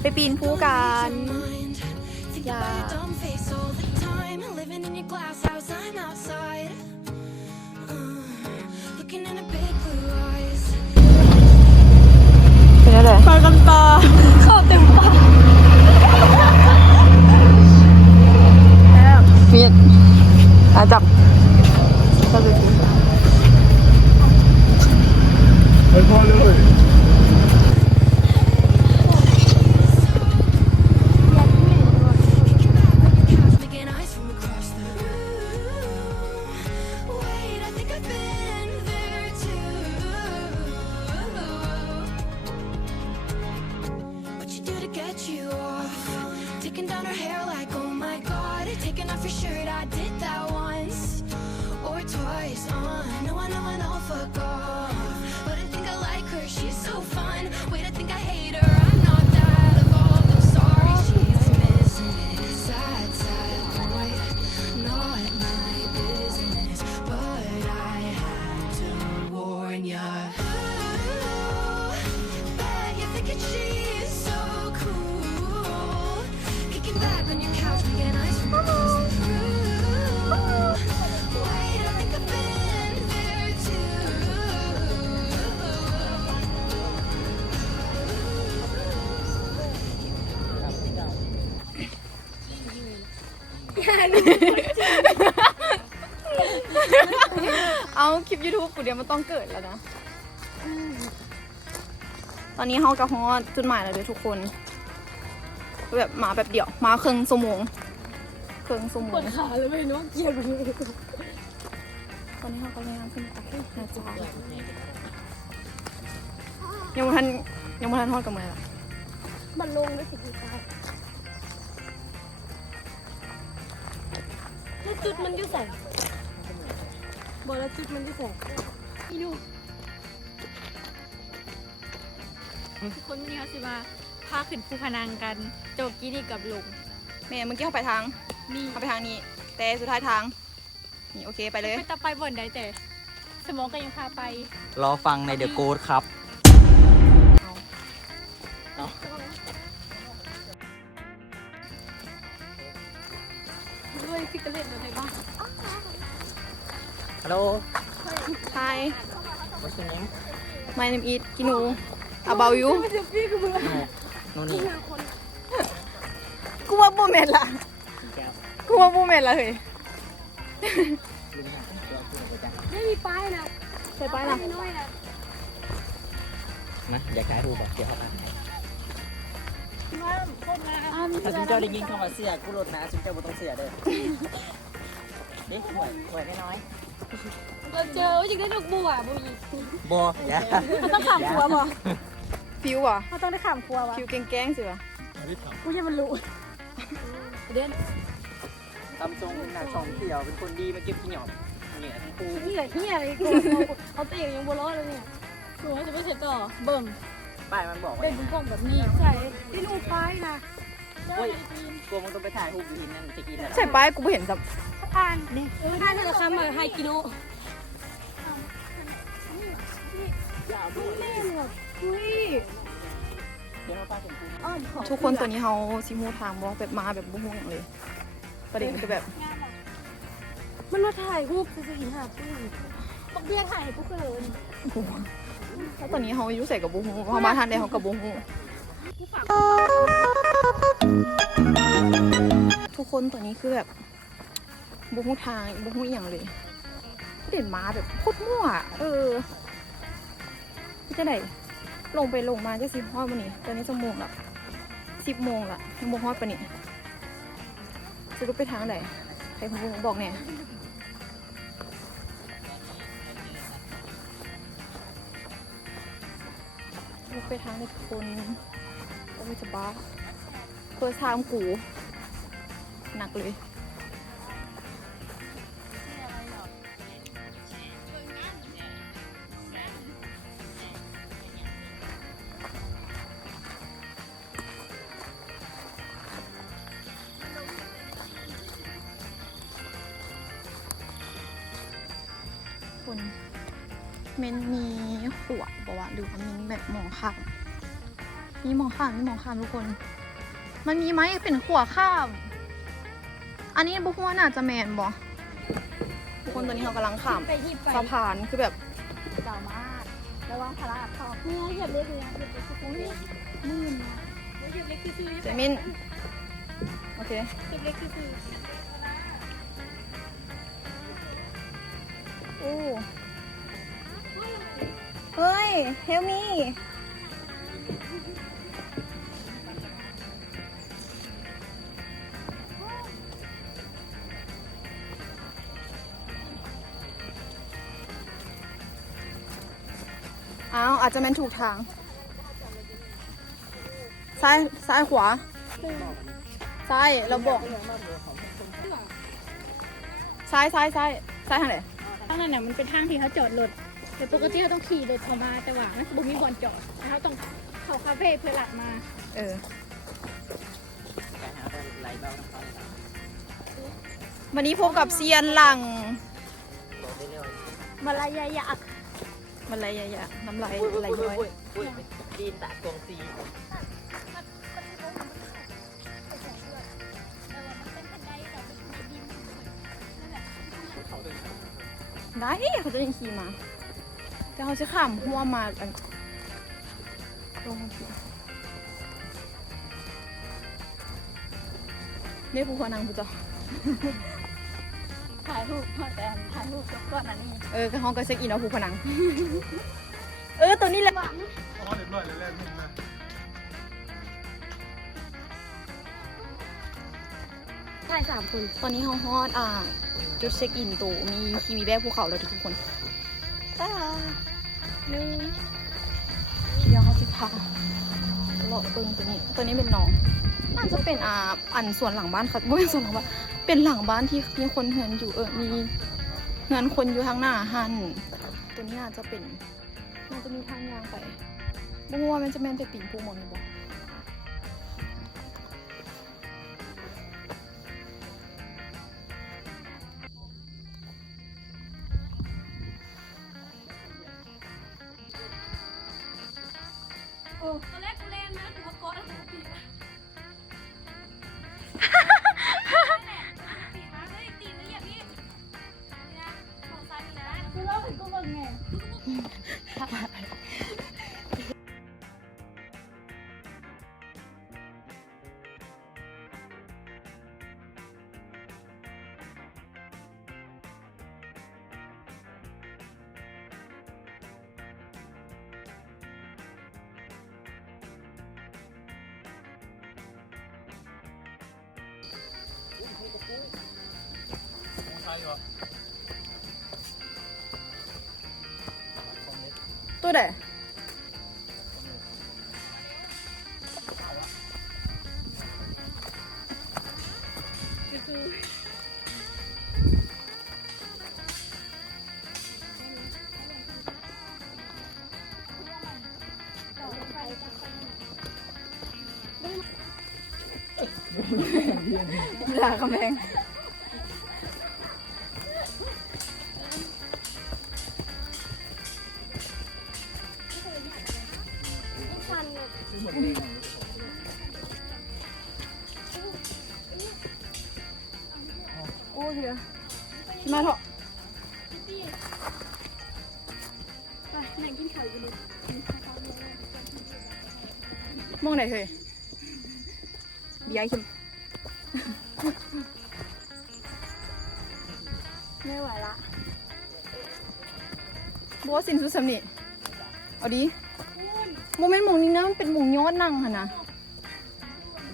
ไปปีนภูกันอย่าเป็นอะไรปลากันตาข้าวเต็มปากมีดจับไปพอเลยเอาคลิป YouTube กูเดี๋ยวมันต้องเกิดแล้วนะตอนนี้เฮากับฮอดจุดหมายแล้วเด้อทุกคนแบบมาแบบเดียวมาครึ่งชั่วโมงปวดขาเลยไม่น้องเกียร์เลยตอนนี้เฮาก็เลยขึ้นไปนะจ๊ะยังบ่ทันฮอดกับมือละมันลงได้สิบตายแล้วจุดมันอยู่ใส่บอกแล้วจุดมันอยู่ใส่พี่ดูทุกคนวันนี้เขาสิมาพาขึ้นภูพนังกันโจกี้นี่กับลุง แม่เมื่อกี้เขาไปทางนี่เขาไปทางนี้แต่สุดท้ายทางนี่โอเคไปเลย ไปตะไปบ่นได้แต่สมองก็ยังพาไป รอฟังในเดอะโกดครับด้วยฟิกเกอร์เล่นอะไรบ้าง ฮัลโหล Hi what's your name my name is Kinu about you นู่นนี่ กูว่าโมเมนต์ละเฮ้ย ไม่มีป้ายนะ ใส่ไปนะ ไม่น้อยนะ มาอยากถ่ายรูปบอกเดี๋ยวเข้าไป ว่าคนมา ถ้าคุณเจ้าได้ยินคำว่าเสียกูลดนะคุณเจ้าบ่ต้องเสียเด้อนี่หวยน้อย เราเจอจริงได้ดอกบัวบุย ๆบ่อย่า ต้องขามครัวบ่ ฟิวอ่ะ เขาต้องได้ขามครัววะ ฟิวแกล้งๆสิวะ กูจะมันรู้เด่น ตำทรงเป็นหนักสองเที่ยวเป็นคนดีมาเก็บขี้หยอบเนี่ยทั้งคู่ นี่อะไรเขาเตะยังบัวร้อนเลยเนี่ย หนูจะไม่เสร็จต่อเบิ่ม ป้ายมันบอกว่า เด่นบุ้งกงแบบนี้ ใส่ที่นูป้ายนะ โอ้ยกลัวมึงต้องไปถ่ายรูปอยู่ที่นั่นจะกินอะไร ใส่ป้ายกูไม่เห็นสับ อ่านนี่อ่านแต่คำมาไฮกิโลอุ้ย เดี๋ยวเราป้าถึงคู่ ทุกคนตัวนี้เขาซิมูทางบอกแบบมาแบบบุ้งอย่างเลยประเด็นมันก็แบบ มันมาถ่ายรูปจะหินหาปืนปกเบี้ยถ่ายปุ๊กเลย โอ้โหแล้วตอนนี้เขาอายุใส่กับบุ้งเขามาทันได้เขากับบุ้งทุกคนตัวนี้คือแบบบุ้งทางบุ้งอย่างเลยเด่นมาแบบโคตรมั่วจะไหนลงมาจะ10 ฮอดวันนี้ตอนนี้10 โมงละ10 โมงละยังบ่ฮอดปะนี่จะลุกไปทางไหนใครบอกเนี่ยลุกไปทางในคนโอ้ยจะบ้าเพื่อทางกูหนักเลย คนเมนมีหัวบอกว่าหรือว่าเมนแบบมองข้าง มีหมองข้ามทุกคน มันมีไหมเป็นขัวข้าม อันนี้บุกว่าน่าจะแมนบ่ทุกคนตอนนี้เรากำลังข้าม ไปที่ไป สะพานคือแบบ เก่ามากระวังพลาดเขาเนี่ยเหยียบเล็กเลยนะเหยียบเล็กคือมื่นนะ เหยียบเล็กคือซื้อ เจมินโอเค เหยียบเล็กคือซื้อ โอ้เฮ้ย help me อ้าวอาจจะแม่นถูกทาง ซ้ายขวา ซ้ายเราบอก ซ้ายทางไหน ทางนั้นน่ะมันเป็นทางที่เขาจอดรถแต่ปกติเขาต้องขี่รถเข้ามาแต่ว่ามันบ่มีบ่อนจอดแล้วเขาต้องเข้าคาเฟ่เพื่อหลัดมา เออ ไปหาไปไหลเบาน้ำเขา วันนี้พบกับเซียนหลัง บอกได้เร็ว มาลายยักษ์ มันไรยะน้ำลายไหลย้อย อุ้ยดีนตะกวงซี ได้เขาจะยังขี่มา แต่เขาจะข้ามหัวมาอันลงมาขี่นี่ผู้พนังผู้ต่อ ถ่ายรูปมาแต่ถ่ายรูปก่อนอันนี้ เออก็ห้องก็เช็คอินเอาผู้พนัง เออตัวนี้แหละ อ๋อเรียบร้อยเลยแรกมึงนะ ถ่าย3 คน ตอนนี้ห้องฮอดจุดเช็คอินตัวมีคีวีแบกภูเขาแล้วทุกคนตานึงเดี๋ยวเขาสิพาเลาะเอิงตัวนี้เป็นหนองน่าจะเป็นอันส่วนหลังบ้านค่ะไม่ใช่ส่วนหลังบ้านเป็นหลังบ้านที่มีคนเฮือนอยู่มีเฮือนคนอยู่ทางหน้าหันตัวนี้น่าจะมีทางยางไปบ่รู้ว่ามันจะแม่นไปปีนภูหมอนหรือเปล่า ตอนแรกกูเล่นนะถือว่าโกะแล้วกูปีนะปีมาเลยตีนแล้วอย่าพี่นะมองซ้ายนะ กูเล่าให้กูฟังไง ใช่เหรอ ตัวไหน ก็คือ ด่าคำแพง ฟันเลย โอ้เดี๋ยวมาเถอะ ไปไหนกินข้าวอยู่เลย มองไหนเคยเบียร์คิม ไม่ไหวละ บัวสินสุดสำนี่เอาดิโมเมนต์หมองนี้นะมันเป็นหมองยอดนั่งค่ะนะ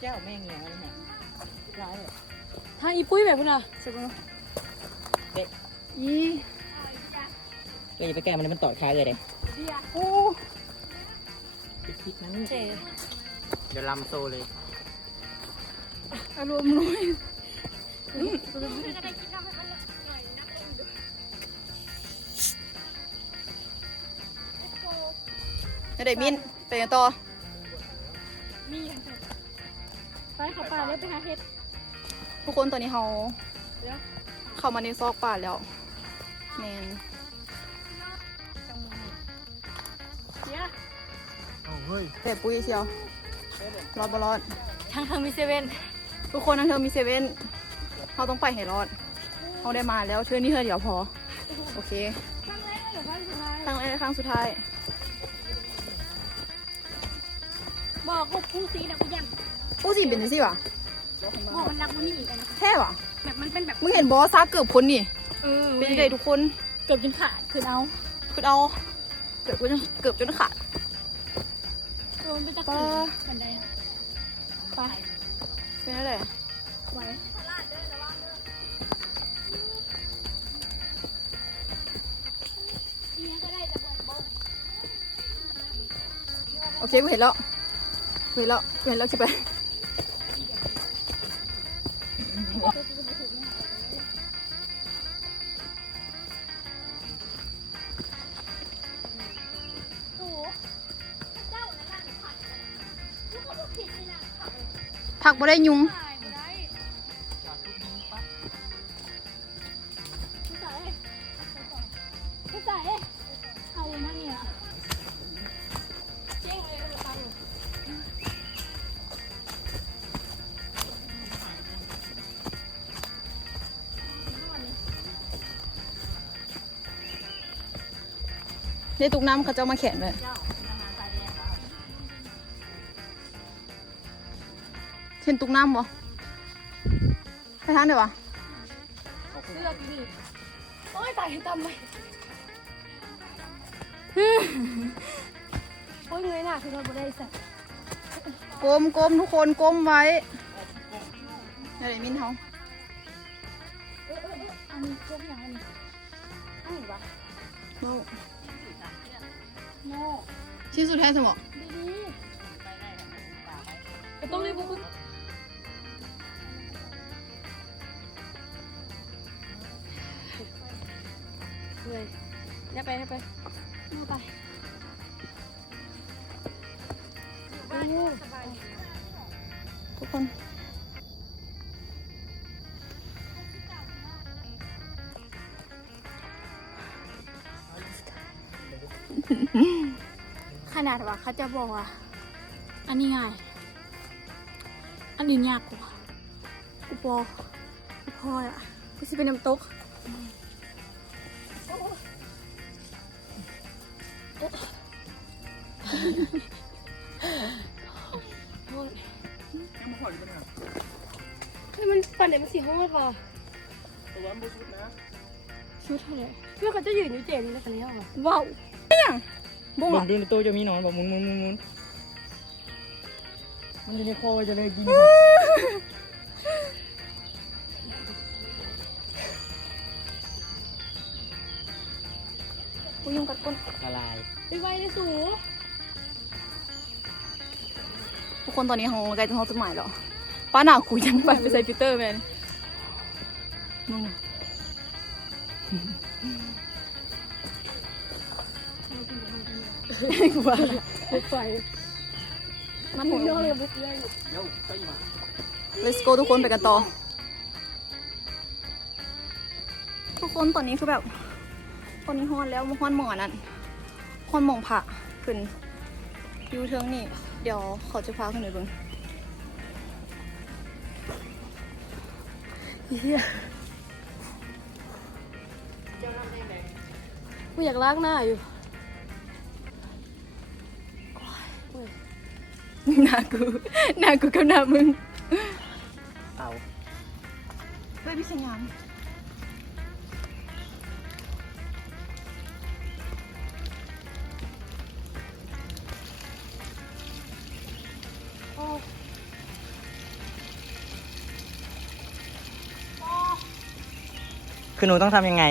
เจ้าแม่งเงี้ยอะไรเนี่ยร้ายเลย ทางอีปุ้ยแบบพุ่นอ่ะ ใช่ปะ อี ก็อย่าไปแก้มันต่อคาเลยเด้ โอ้ คิดนั้นเดี๋ยวลำโซเลย อารมณ์รวย ก็ได้กินน้ำให้มันหน่อยนะ จะได้มินไปกันต่อ มีอย่างไรไปขับป่าแล้วไปหาเห็ด ทุกคนตอนนี้เขา เดี๋ยว เข้ามาในซอกป่าแล้วแมน เดี๋ยว โอ้โห เฮ้ย แบบปุ้ยเชียวรอดบอลอด ทางมีเซเว่น ทุกคนนั่นเธอมีเซเว่นเขาต้องไปให้รอดเขาได้มาแล้วเธอนี่เธอเดี๋ยวพอโอเค ครั้งแรกหรือครั้งสุดท้าย ครั้งแรกครั้งสุดท้าย บอกกูผู้ซีนะกูยัน ผู้สิเป็นจังซี่วะ บอกมันรักมันนี่อีกนะ แท้วะ แบบมันเป็นแบบ มึงเห็นบอสซาเกือบพ้นนี่ เป็นยังไงทุกคน เกือบจนขาดคือเอา คือเอาเกือบจนขาด ตัวมันเป็นตะ ป้า กีบันไดนะ ไปเป็นอะไร ไว้ โอเคกูเห็นแล้วคิดไปผักบ่ได้ยุง ไม่ใส่เอาเลยนะเนี่ย ในตุกน้ำเขาจะเอามาแขวนเลยเห็นตุกน้ำบ่ไปทางเดี๋ยววะ เลือกนี่โอ้ยตายทำไมโอ้ยเงยหน้าคือเราบ่ได้สัตว์ ก้มทุกคนก้มไว้เดี๋ยวมินเขา อันนี้พวกอย่างอันนี้ อันนี้วะ โน่ โน่ ชิ้นสุดท้ายสมอง ดี ก็ต้องรีบปุ๊บเงยเนี่ยไป ๆโน่ไป ทุกคน ขนาดว่าเขาจะบอกว่าอันนี้ง่ายอันนี้ยากกว่า กูพออ่ะกูจะเป็นน้ำตก เฮ้ยมันปั่นไหนมันสีห้องว่ะ ตัวมันบุชุดนะ ชุดเท่าไหร่เพื่อนเขาจะยืนอยู่เจนในคันนี้เหรอ ว้าวบุ้ง บอ อ่ะ กดูในตู้จะมีนอนบอกหมุนมันอยู่ในคอจะเลยกิน กูยุ่งกัดก้น ละลาย ไปไวเลยสู ทุกคนตอนนี้ของใกล้จะท้องจุดหมายแล้วป้าหนาคุยยังไปใส่ฟิลเตอร์แมนมึงอ่ะ กูว่า บุกไฟ มัน บุ หั ก ว นอกเลยบุกเลย เดี๋ยวไปมา let's go ทุกคนไปกันต่อ ทุกคนตอนนี้คือแบบตอนนี้ฮ้อนแล้วมันฮ้อนหมอนั่นฮ้อนหมองผ่าขึ้นอยูเทิงนี่ เดี๋ยวเขาจะพาขึ้นไปเบิ่ง เฮียกูอยากล้างหน้าอยู่ หน้ากูกับหน้ามึง เต่า เฮ้ยพี่สัญญาณ คือหนูต้องทำยังไง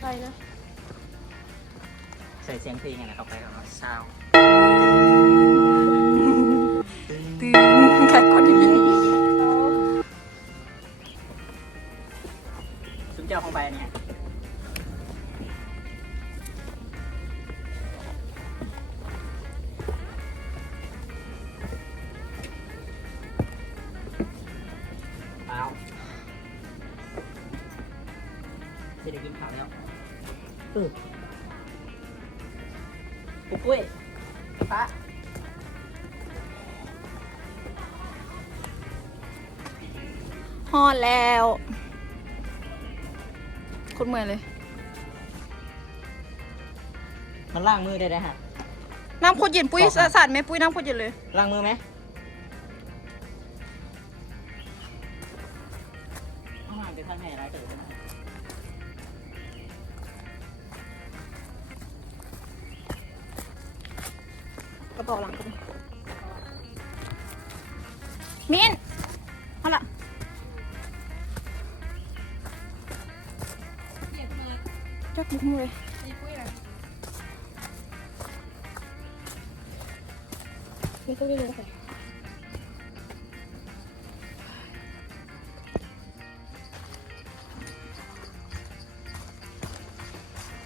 ไปนะ ใส่เสียงเพลงไงนะเข้าไปของเช้า ตื่นใครคนที่ ซุ้มเจ้าของใบเนี่ย จะได้กินข้าวแล้วปุ๊กปุ้ยปะ ฮอดแล้วโคตรเมื่อยเลย มันล้างมือได้ฮะ น้ำโคตรเย็นปุ้ยสาดไหมปุ้ยน้ำโคตรเย็นเลย ล้างมือไหมเอาห่างไปทางไหนอะไรเต๋อ กระเป๋าหลังกันมินเอาละจักบุกมือเลยไม่ต้องเรียนเลย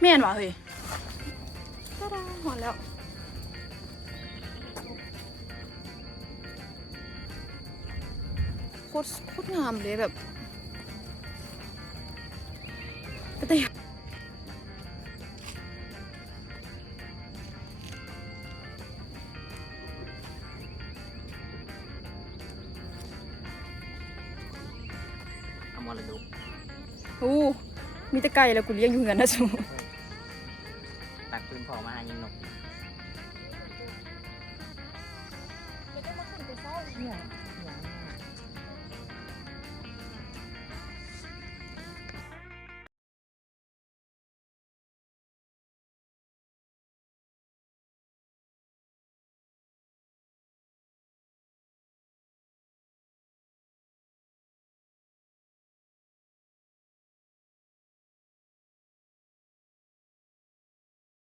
แม่นวะเฮ้ยตาดาหอนแล้วโคตรงามเลยแบบแต่เอามรดก อู้มีแต่ไก่แล้วกูเลี้ยงอยู่เงินนะจู ตักปืนพอมาหายิงนก เดี๋ยวก็มาขึ้นไปเฝ้าเนี่ย